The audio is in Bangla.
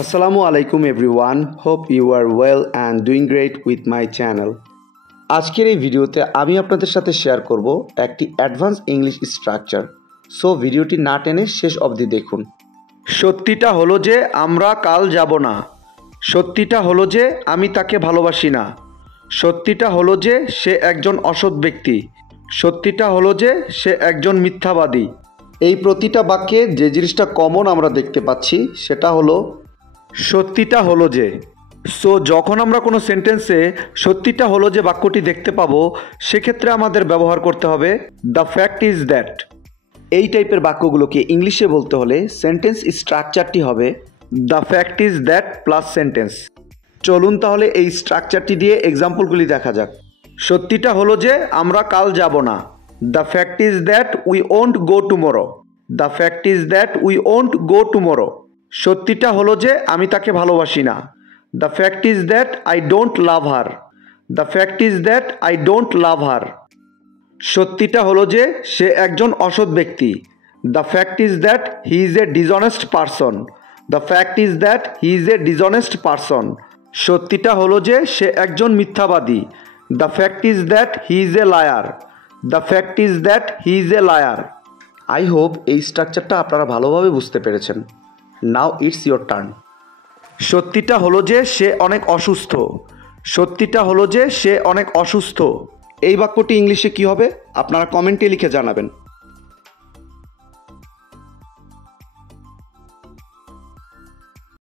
Assalamu alaikum everyone. Hope you are well and doing great with my channel. আজকের এই ভিডিওতে আমি আপনাদের সাথে শেয়ার করব একটি অ্যাডভান্স ইংলিশ স্ট্রাকচার। সো ভিডিওটি না টেনে শেষ অবধি দেখুন। সত্যিটা হলো যে আমরা কাল যাব না। সত্যিটা হলো যে আমি তাকে ভালোবাসি না। সত্যিটা হলো যে সে একজন অসৎ ব্যক্তি। সত্যিটা হলো যে সে একজন মিথ্যাবাদী। এই প্রতিটা বাক্যে যে জিনিসটা কমন আমরা দেখতে পাচ্ছি সেটা হলো সত্যিটা হলো যে। সো যখন আমরা কোনো সেন্টেন্সে সত্যিটা হলো যে বাক্যটি দেখতে পাবো সেক্ষেত্রে আমাদের ব্যবহার করতে হবে দ্য ফ্যাক্ট ইজ দ্যাট। এই টাইপের বাক্যগুলোকে ইংলিশে বলতে হলে সেন্টেন্স স্ট্রাকচারটি হবে the fact is that plus sentence. চলুন তাহলে এই স্ট্রাকচারটি দিয়ে এক্সাম্পলগুলি দেখা যাক। সত্যিটা হলো যে আমরা কাল যাব না। The fact is that we won't go tomorrow. The fact is that we won't go tomorrow. সত্যিটা হলো যে আমি তাকে ভালোবাসি না। The fact is that I don't love her. The fact is that I don't love her. সত্যিটা হলো যে সে একজন অসৎ ব্যক্তি। The fact is that he is a dishonest person. The fact is that he is a dishonest person. সত্যিটা হলো যে সে একজন মিথ্যাবাদী। The fact is that he is a liar. The fact is that he is a liar. I hope এই স্ট্রাকচারটা আপনারা ভালোভাবে বুঝতে পেরেছেন। Now it's your turn. সত্যিটা হলো যে সে অনেক অসুস্থ। সত্যিটা হলো যে সে অনেক অসুস্থ। এই বাক্যটি ইংলিশে কী হবে আপনারা কমেন্টে লিখে জানাবেন।